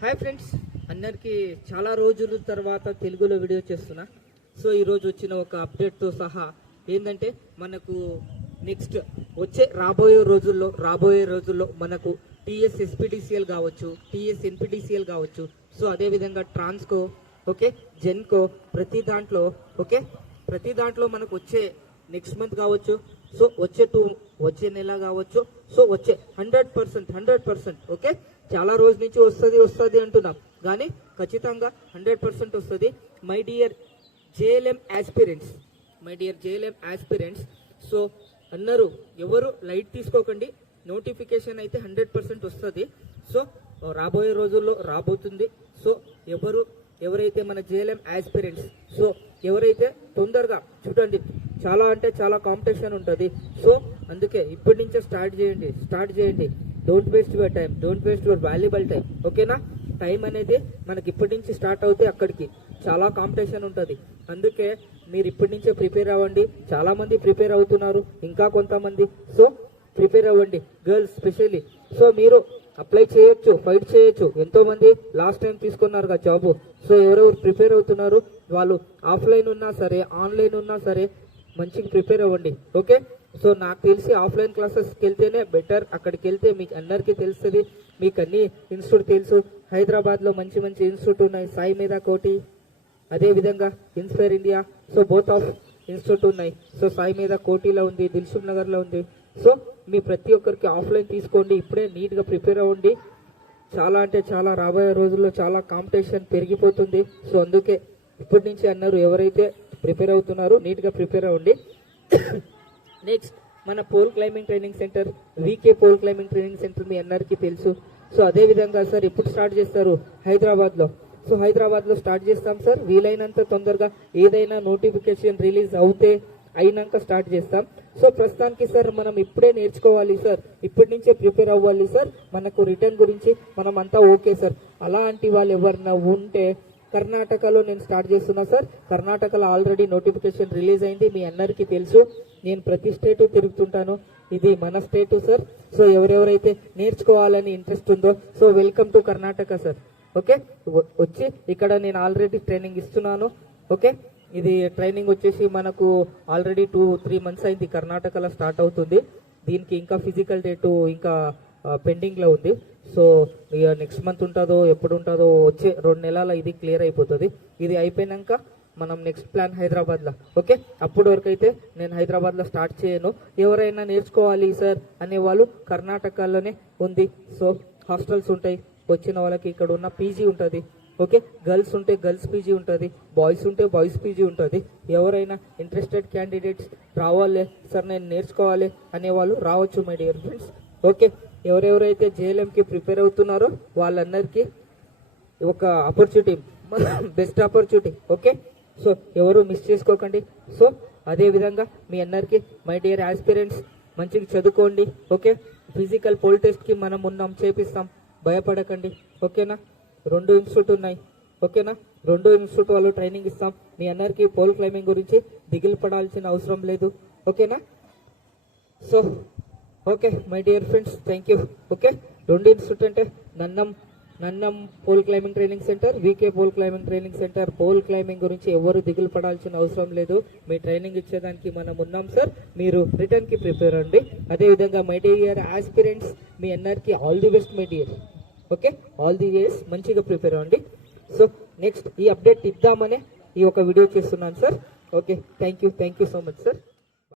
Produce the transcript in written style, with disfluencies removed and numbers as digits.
Hi friends, అందరికీ చాలా రోజుల తర్వాత తెలుగులో వీడియో చేస్తున్నా. సో ఈరోజు వచ్చిన ఒక అప్డేట్తో సహా ఏంటంటే మనకు నెక్స్ట్ వచ్చే రాబోయే రోజుల్లో మనకు టీఎస్ ఎస్పీటీసీఎల్ కావచ్చు, టీఎస్ ఎన్పీటీసీఎల్ కావచ్చు, సో అదేవిధంగా ట్రాన్స్కో, ఓకే, జెన్కో, ప్రతి దాంట్లో మనకు వచ్చే నెక్స్ట్ మంత్ కావచ్చు, సో వచ్చే నెల కావచ్చు, సో వచ్చే 100% ఓకే. చాలా రోజు నుంచి వస్తుంది అంటున్నాం, కానీ ఖచ్చితంగా 100% వస్తుంది. My dear JLM aspirants, so అందరూ ఎవరు లైట్ తీసుకోకండి. నోటిఫికేషన్ అయితే 100% వస్తుంది. సో రాబోయే రోజుల్లో రాబోతుంది. సో ఎవరైతే మన జేఎల్ఎం ఆస్పిరెంట్స్, సో ఎవరైతే తొందరగా చూడండి, చాలా అంటే చాలా కాంపిటీషన్ ఉంటుంది. సో అందుకే ఇప్పటి నుంచే స్టార్ట్ చేయండి. Don't waste your time, don't waste your valuable time, ఓకేనా. టైం అనేది మనకి ఇప్పటి నుంచి స్టార్ట్ అవుతే అక్కడికి చాలా కాంపిటీషన్ ఉంటుంది. అందుకే మీరు ఇప్పటి నుంచే ప్రిపేర్ అవ్వండి. చాలా మంది ప్రిపేర్ అవుతున్నారు, ఇంకా కొంతమంది. సో ప్రిపేర్ అవ్వండి, గర్ల్స్ స్పెషల్లీ. సో మీరు అప్లై చేయొచ్చు, ఫైట్ చేయొచ్చు. ఎంతో మంది లాస్ట్ టైం తీసుకున్నారు కదా జాబ్. సో ఎవరెవరు ప్రిపేర్ అవుతున్నారు వాళ్ళు ఆఫ్లైన్ ఉన్నా సరే, ఆన్లైన్ ఉన్నా సరే మంచిగా ప్రిపేర్ అవ్వండి, ఓకే. సో నాకు తెలిసి ఆఫ్లైన్ క్లాసెస్కి వెళ్తేనే బెటర్. అక్కడికి వెళ్తే మీకు అందరికీ తెలుస్తుంది, మీకు అన్ని ఇన్స్టిట్యూట్ తెలుసు. హైదరాబాద్లో మంచి ఇన్స్టిట్యూట్ ఉన్నాయి, సాయి మీద కోటి, అదేవిధంగా inspire India. So both of institute ఉన్నాయి. సో సాయి మీద కోటిలో ఉంది, దిల్సుఖ్ నగర్లో ఉంది. సో మీ ప్రతి ఒక్కరికి ఆఫ్లైన్ తీసుకోండి, ఇప్పుడే నీట్గా ప్రిపేర్ అవ్వండి. చాలా అంటే చాలా రాబోయే రోజుల్లో చాలా కాంపిటీషన్ పెరిగిపోతుంది. సో అందుకే ఇప్పటి నుంచి అన్నారు ఎవరైతే ప్రిపేర్ అవుతున్నారో నీట్గా ప్రిపేర్ అవ్వండి. నెక్స్ట్ మన pole climbing training centre, VK pole climbing training centre మీ అందరికీ తెలుసు. సో అదేవిధంగా సార్ ఎప్పుడు స్టార్ట్ చేస్తారు? హైదరాబాద్లో. సో హైదరాబాద్లో స్టార్ట్ చేస్తాం సార్, వీలైనంత తొందరగా. ఏదైనా నోటిఫికేషన్ రిలీజ్ అయినాక స్టార్ట్ చేస్తాం. సో ప్రస్తుతానికి సార్ మనం ఇప్పుడే నేర్చుకోవాలి సార్, ఇప్పటి నుంచే ప్రిపేర్ అవ్వాలి సార్. మనకు రిటర్న్ గురించి మనం అంతా ఓకే సార్. అలాంటి వాళ్ళు ఎవరన్నా ఉంటే కర్ణాటకలో నేను స్టార్ట్ చేస్తున్నా సార్. కర్ణాటకలో ఆల్రెడీ నోటిఫికేషన్ రిలీజ్ అయింది, మీ అందరికీ తెలుసు. నేను ప్రతి స్టేటు తిరుగుతుంటాను, ఇది మన స్టేటు సార్. సో ఎవరెవరైతే నేర్చుకోవాలని ఇంట్రెస్ట్ ఉందో, so welcome to Karnataka sir, okay. వచ్చి ఇక్కడ నేను ఆల్రెడీ ట్రైనింగ్ ఇస్తున్నాను, ఓకే. ఇది ట్రైనింగ్ వచ్చేసి మనకు ఆల్రెడీ 2-3 months అయింది, కర్ణాటకలో స్టార్ట్ అవుతుంది. దీనికి ఇంకా ఫిజికల్ డేటు ఇంకా పెండింగ్లో ఉంది. సో నెక్స్ట్ మంత్ ఉంటుందో ఎప్పుడు ఉంటుందో, వచ్చే 2 నెలల ఇది క్లియర్ అయిపోతుంది. ఇది అయిపోయినాక మనం నెక్స్ట్ ప్లాన్ హైదరాబాద్లో, ఓకే. అప్పటి వరకు అయితే నేను హైదరాబాద్లో స్టార్ట్ చేయను. ఎవరైనా నేర్చుకోవాలి సార్ అనేవాళ్ళు కర్ణాటకలోనే ఉంది. సో హాస్టల్స్ ఉంటాయి, వచ్చిన వాళ్ళకి ఇక్కడ ఉన్న పీజీ ఉంటుంది, ఓకే. గర్ల్స్ ఉంటే గర్ల్స్ పీజీ ఉంటుంది, బాయ్స్ ఉంటే బాయ్స్ పీజీ ఉంటుంది. ఎవరైనా ఇంట్రెస్టెడ్ క్యాండిడేట్స్ రావాలి సార్, నేను నేర్చుకోవాలి అనేవాళ్ళు రావచ్చు మై డియర్ ఫ్రెండ్స్, ఓకే. ఎవరెవరైతే జేఎల్ఎంకి ప్రిపేర్ అవుతున్నారో వాళ్ళందరికీ ఒక opportunity, best opportunity, okay. So ఎవరు మిస్ చేసుకోకండి. సో అదేవిధంగా మీ అందరికీ మై డియర్ ఆస్పిరెంట్స్ మంచిగా చదువుకోండి, ఓకే. ఫిజికల్ పోల్ టెస్ట్కి మనం ఉన్నాం, చేపిస్తాం, భయపడకండి, ఓకేనా. 2 ఇన్స్టిట్యూట్ ఉన్నాయి, ఓకేనా. 2 ఇన్స్టిట్యూట్ వాళ్ళు ట్రైనింగ్ ఇస్తాం. మీ అందరికీ పోల్ క్లైంబింగ్ గురించి దిగులు పడాల్సిన అవసరం లేదు, ఓకేనా. So okay my dear friends, thank you, okay. 2 institute అంటే Nannam pole climbing training centre, VK pole climbing training centre. Pole climbing గురించి ఎవరు దిగులు పడాల్సిన అవసరం లేదు. మీ ట్రైనింగ్ ఇచ్చేదానికి మనం ఉన్నాం సార్, మీరు రిటర్న్కి ప్రిపేర్ అండి. అదేవిధంగా మై డియర్ ఆస్పిరెంట్స్ మీ అందరికీ all the best my dear, okay. All the ways మంచిగా ప్రిపేర్ అవ్వండి. సో నెక్స్ట్ ఈ అప్డేట్ ఇద్దామనే ఈ ఒక వీడియో చేస్తున్నాను sir, okay. Thank you so much sir.